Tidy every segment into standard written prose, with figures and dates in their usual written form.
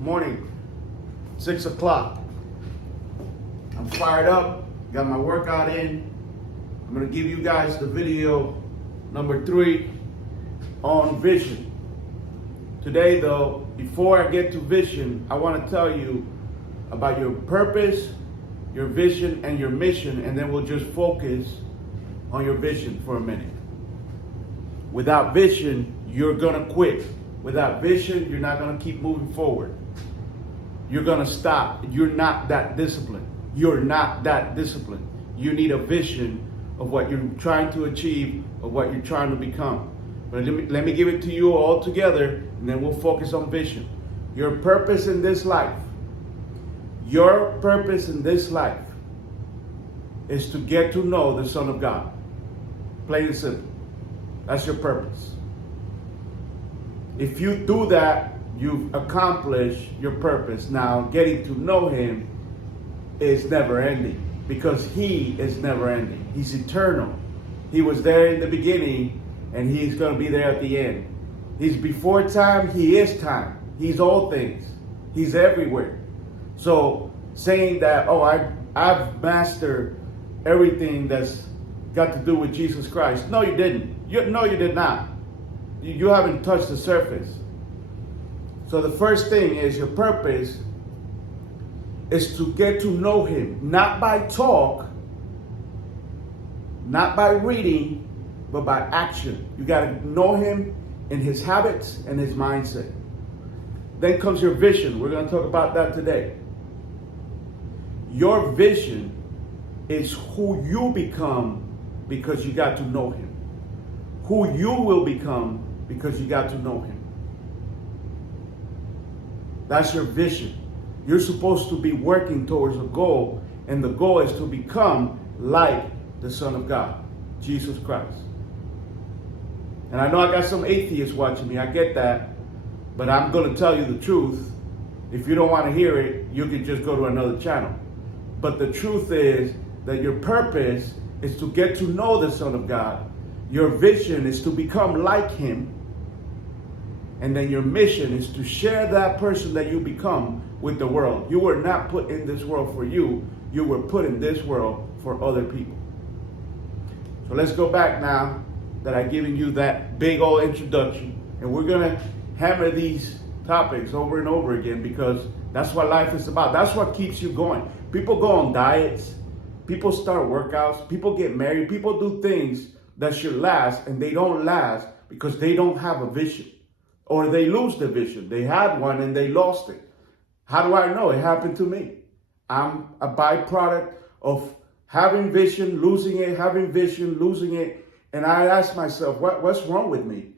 Morning, 6 o'clock. I'm fired up, got my workout in. I'm gonna give you guys the video number 3 on vision. Today though, before I get to vision, I wanna tell you about your purpose, your vision, and your mission, and then we'll just focus on your vision for a minute. Without vision, you're gonna quit. Without vision, you're not gonna keep moving forward. You're gonna stop. You're not that disciplined. You're not that disciplined. You need a vision of what you're trying to achieve, of what you're trying to become. But let me give it to you all together, and then we'll focus on vision. Your purpose in this life, your purpose in this life is to get to know the Son of God. Plain and simple. That's your purpose. If you do that, you've accomplished your purpose. Now, getting to know Him is never ending because He is never ending. He's eternal. He was there in the beginning and He's going to be there at the end. He's before time. He is time. He's all things. He's everywhere. So saying that, oh, I've mastered everything that's got to do with Jesus Christ. No, you didn't. No, you did not. You haven't touched the surface. So the first thing is your purpose is to get to know Him, not by talk, not by reading, but by action. You got to know Him in His habits and His mindset. Then comes your vision. We're going to talk about that today. Your vision is who you become because you got to know Him. Who you will become because you got to know Him. That's your vision. You're supposed to be working towards a goal, and the goal is to become like the Son of God, Jesus Christ. And I know I got some atheists watching me, I get that, but I'm going to tell you the truth. If you don't want to hear it, you can just go to another channel. But the truth is that your purpose is to get to know the Son of God. Your vision is to become like Him. And then your mission is to share that person that you become with the world. You were not put in this world for you. You were put in this world for other people. So let's go back now that I've given you that big old introduction. And we're going to hammer these topics over and over again because that's what life is about. That's what keeps you going. People go on diets. People start workouts. People get married. People do things that should last, and they don't last because they don't have a vision. Or they lose the vision. They had one and they lost it. How do I know? It happened to me. I'm a byproduct of having vision, losing it, having vision, losing it. And I ask myself, what's wrong with me?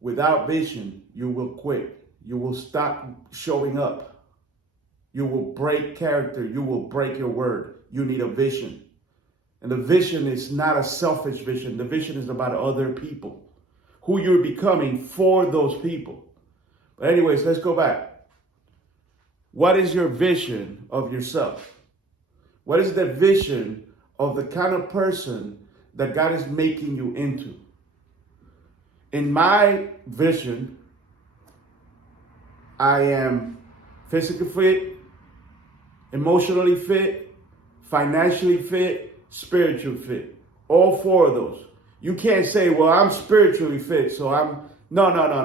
Without vision, you will quit. You will stop showing up. You will break character. You will break your word. You need a vision. And the vision is not a selfish vision. The vision is about other people, who you're becoming for those people. But anyways, let's go back. What is your vision of yourself? What is the vision of the kind of person that God is making you into? In my vision, I am physically fit, emotionally fit, financially fit, spiritually fit. All 4 of those. You can't say, well, I'm spiritually fit, so I'm... No.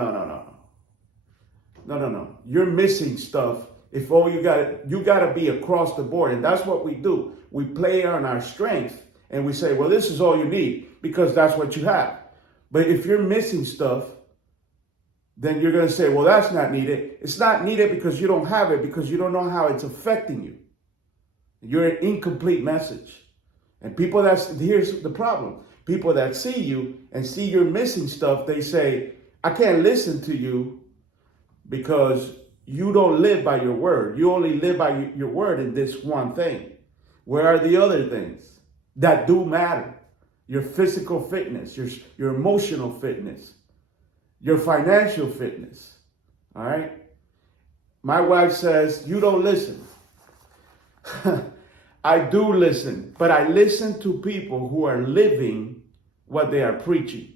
You're missing stuff. If all you got to be across the board. And that's what we do. We play on our strength and we say, well, this is all you need because that's what you have. But if you're missing stuff, then you're going to say, well, that's not needed. It's not needed because you don't have it, because you don't know how it's affecting you. You're an incomplete message. And here's the problem. People that see you and see you're missing stuff, they say, I can't listen to you because you don't live by your word. You only live by your word in this one thing. Where are the other things that do matter? Your physical fitness, your emotional fitness, your financial fitness. All right? My wife says, you don't listen. I do listen, but I listen to people who are living what they are preaching.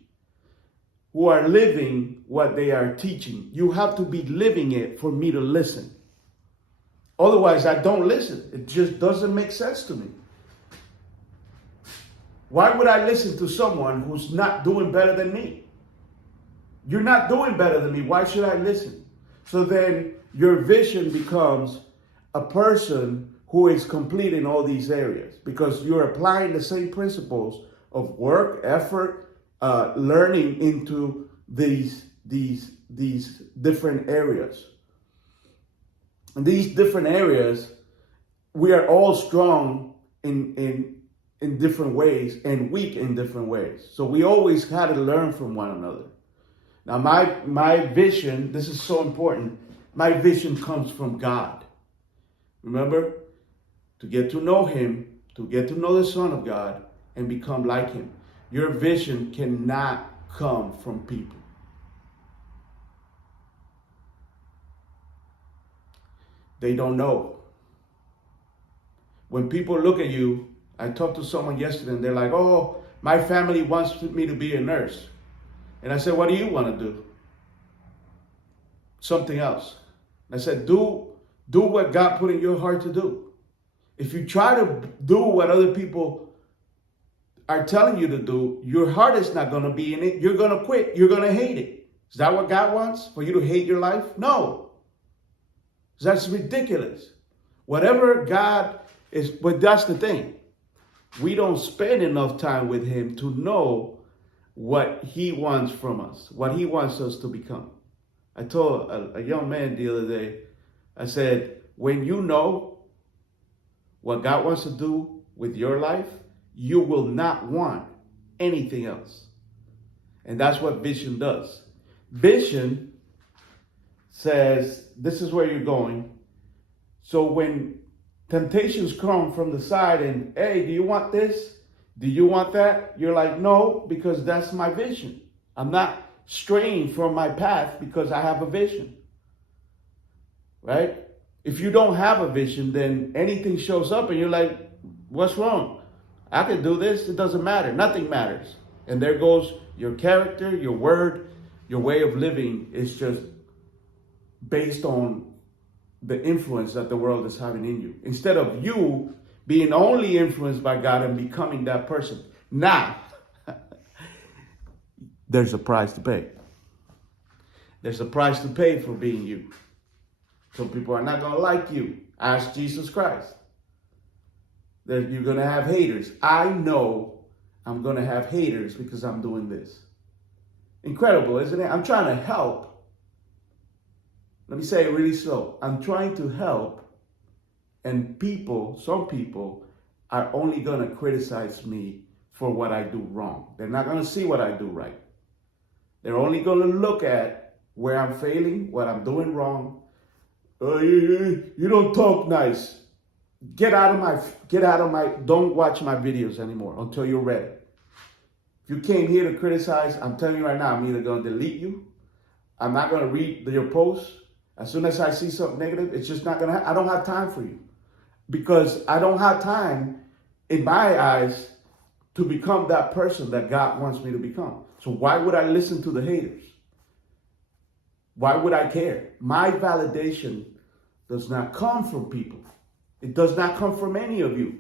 who are living what they are teaching. You have to be living it for me to listen. Otherwise, I don't listen. It just doesn't make sense to me. Why would I listen to someone who's not doing better than me? You're not doing better than me. Why should I listen? So then your vision becomes a person who is complete in all these areas because you're applying the same principles of work, effort, learning into these different areas. In these different areas, we are all strong in different ways and weak in different ways. So we always had to learn from one another. Now, my vision, this is so important, my vision comes from God. Remember, to get to know him, to get to know the Son of God, and become like him. Your vision cannot come from people. They don't know. When people look at you, I talked to someone yesterday and they're like, oh, my family wants me to be a nurse. And I said, what do you want to do? Something else. And I said, do what God put in your heart to do. If you try to do what other people are telling you to do, your heart is not going to be in it. You're going to quit. You're going to hate it. Is that what God wants? For you to hate your life? No. That's ridiculous. Whatever God is, but that's the thing. We don't spend enough time with him to know what he wants from us, what he wants us to become. I told a young man the other day, I said, when you know what God wants to do with your life, you will not want anything else. And that's what vision does. Vision says, this is where you're going. So when temptations come from the side and, hey, do you want this? Do you want that? You're like, no, because that's my vision. I'm not straying from my path because I have a vision. Right? If you don't have a vision, then anything shows up and you're like, what's wrong? I can do this. It doesn't matter. Nothing matters. And there goes your character, your word, your way of living is just based on the influence that the world is having in you. Instead of you being only influenced by God and becoming that person. Now, there's a price to pay. There's a price to pay for being you. Some people are not going to like you. Ask Jesus Christ. You're going to have haters. I know I'm going to have haters because I'm doing this. Incredible, isn't it? I'm trying to help. Let me say it really slow. I'm trying to help, and some people are only going to criticize me for what I do wrong. They're not going to see what I do right. They're only going to look at where I'm failing, what I'm doing wrong. You don't talk nice. Get out of my, don't watch my videos anymore until you're ready. If you came here to criticize, I'm telling you right now, I'm either going to delete you. I'm not going to read your posts. As soon as I see something negative, it's just not going to happen. I don't have time for you because I don't have time in my eyes to become that person that God wants me to become. So why would I listen to the haters? Why would I care? My validation does not come from people. It does not come from any of you.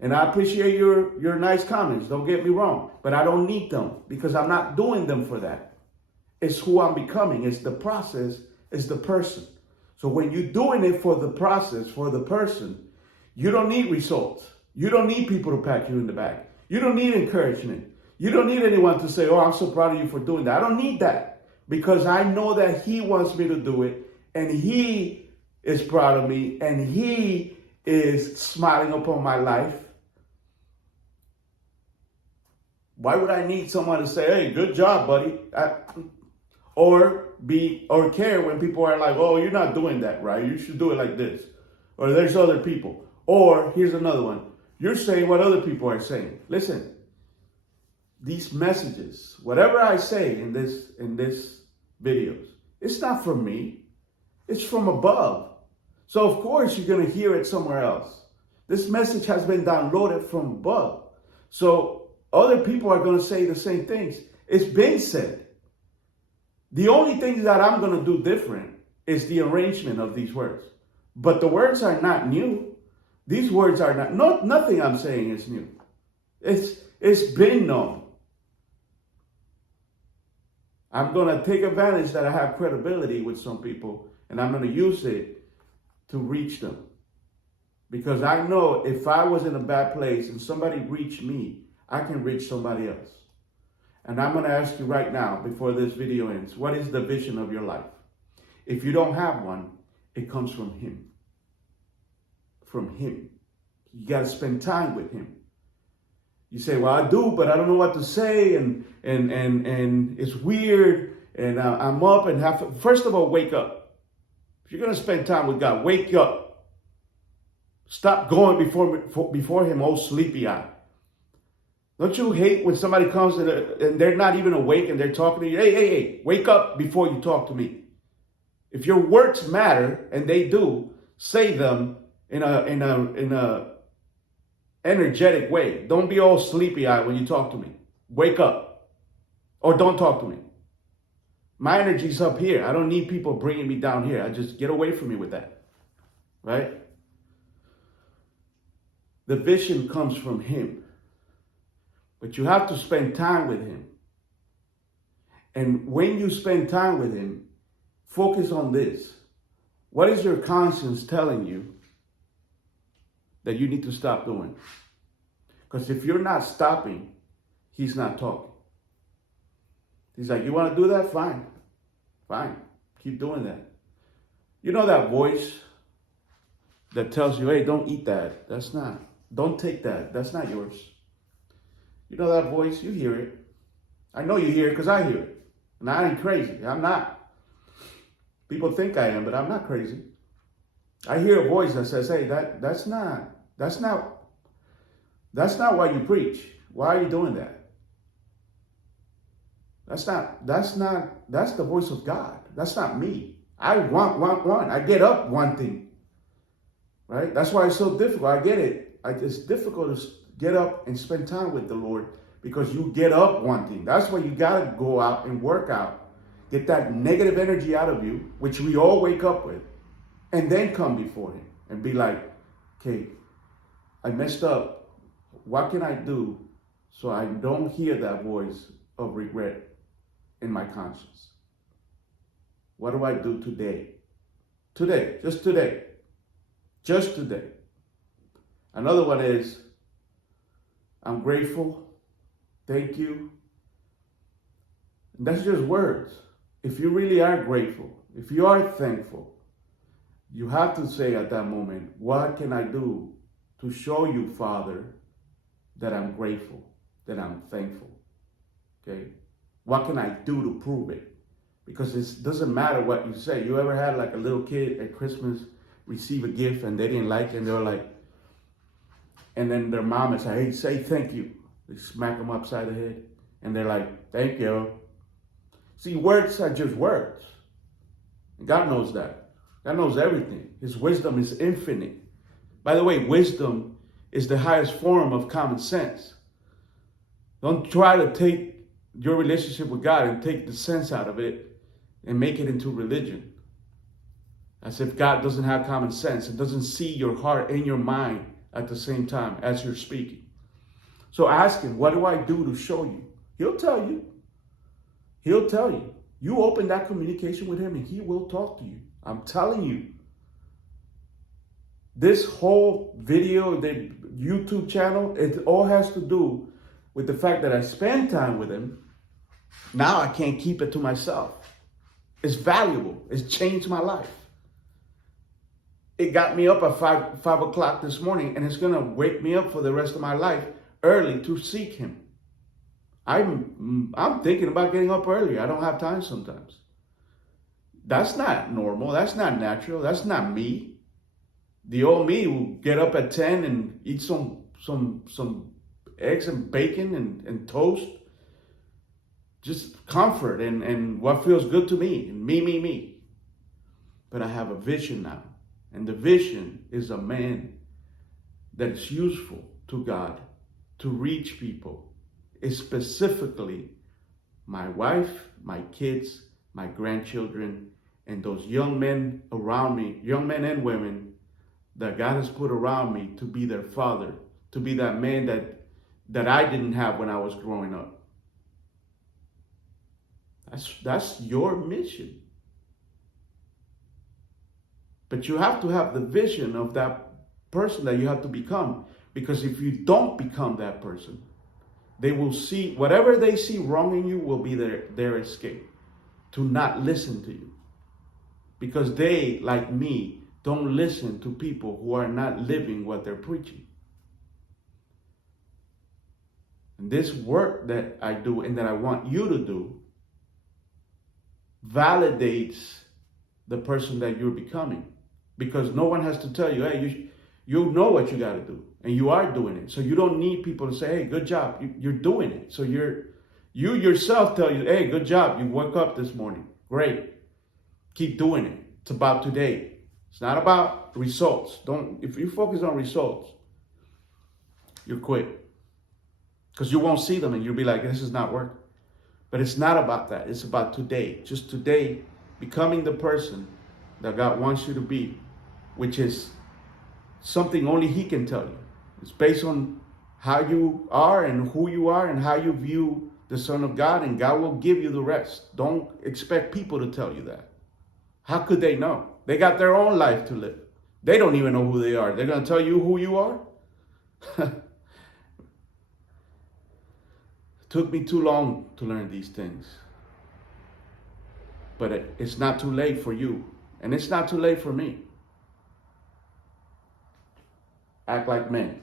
And I appreciate your nice comments. Don't get me wrong. But I don't need them because I'm not doing them for that. It's who I'm becoming. It's the process. It's the person. So when you're doing it for the process, for the person, you don't need results. You don't need people to pat you in the back. You don't need encouragement. You don't need anyone to say, oh, I'm so proud of you for doing that. I don't need that because I know that he wants me to do it and he is proud of me and he is smiling upon my life. Why would I need someone to say, hey, good job, buddy? Or care when people are like, oh, you're not doing that right. You should do it like this. Or there's other people. Or here's another one. You're saying what other people are saying. Listen, these messages, whatever I say in this videos, it's not from me. It's from above. So of course you're going to hear it somewhere else. This message has been downloaded from above. So other people are going to say the same things. It's been said. The only thing that I'm going to do different is the arrangement of these words. But the words are not new. These words are not, no, nothing I'm saying is new. It's been known. I'm going to take advantage that I have credibility with some people, and I'm going to use it to reach them. Because I know if I was in a bad place and somebody reached me, I can reach somebody else. And I'm going to ask you right now, before this video ends, what is the vision of your life? If you don't have one, it comes from Him. From Him. You got to spend time with Him. You say, well, I do, but I don't know what to say, and it's weird, and I'm up and have. First of all, wake up. If you're going to spend time with God, wake up. Stop going before Him, all sleepy-eyed. Don't you hate when somebody comes and they're not even awake and they're talking to you? Hey, wake up before you talk to me. If your words matter, and they do, say them in a energetic way. Don't be all sleepy-eyed when you talk to me. Wake up. Or don't talk to me. My energy's up here. I don't need people bringing me down here. I just get away from me with that. Right? The vision comes from Him. But you have to spend time with Him. And when you spend time with Him, focus on this. What is your conscience telling you that you need to stop doing? Because if you're not stopping, He's not talking. He's like, you want to do that? Fine. Fine. Keep doing that. You know that voice that tells you, hey, don't eat that. Don't take that. That's not yours. You know that voice? You hear it. I know you hear it because I hear it. And I ain't crazy. I'm not. People think I am, but I'm not crazy. I hear a voice that says, hey, that's not why you preach. Why are you doing that? That's the voice of God. That's not me. I want. I get up wanting. Right? That's why it's so difficult. I get it. It's difficult to get up and spend time with the Lord because you get up wanting. That's why you got to go out and work out. Get that negative energy out of you, which we all wake up with, and then come before Him and be like, okay, I messed up. What can I do so I don't hear that voice of regret in my conscience? What do I do today? Today, just today. Just today. Another one is, I'm grateful. Thank you. And that's just words. If you really are grateful, if you are thankful, you have to say at that moment, what can I do to show you, Father, that I'm grateful, that I'm thankful? Okay? What can I do to prove it? Because it doesn't matter what you say. You ever had like a little kid at Christmas receive a gift and they didn't like it and they were like, and then their mom is like, hey, say thank you. They smack them upside the head and they're like, thank you. See, words are just words. And God knows that. God knows everything. His wisdom is infinite. By the way, wisdom is the highest form of common sense. Don't try to take your relationship with God and take the sense out of it and make it into religion. As if God doesn't have common sense and doesn't see your heart and your mind at the same time as you're speaking. So ask Him, what do I do to show you? He'll tell you. He'll tell you. You open that communication with Him and He will talk to you. I'm telling you. This whole video, the YouTube channel, it all has to do with the fact that I spend time with Him. Now I can't keep it to myself. It's valuable. It's changed my life. It got me up at 5 o'clock this morning, and it's going to wake me up for the rest of my life early to seek Him. I'm thinking about getting up early. I don't have time sometimes. That's not normal. That's not natural. That's not me. The old me will get up at 10 and eat some eggs and bacon and toast. Just comfort and what feels good to me. And me. But I have a vision now. And the vision is a man that's useful to God to reach people. It's specifically my wife, my kids, my grandchildren, and those young men around me, young men and women that God has put around me to be their father, to be that man that I didn't have when I was growing up. That's your mission. But you have to have the vision of that person that you have to become. Because if you don't become that person, they will see, whatever they see wrong in you will be their escape. To not listen to you. Because they, like me, don't listen to people who are not living what they're preaching. And this work that I do and that I want you to do validates the person that you're becoming. Because no one has to tell you, hey, you know what you got to do. And you are doing it. So you don't need people to say, hey, good job. You're doing it. So you yourself tell you, hey, good job. You woke up this morning. Great. Keep doing it. It's about today. It's not about results. If you focus on results, you quit. Because you won't see them and you'll be like, this is not working. But it's not about that. It's about today. Just today, becoming the person that God wants you to be, which is something only He can tell you. It's based on how you are and who you are and how you view the Son of God, and God will give you the rest. Don't expect people to tell you that. How could they know? They got their own life to live. They don't even know who they are. They're going to tell you who you are? It took me too long to learn these things. But it's not too late for you. And it's not too late for me. Act like men.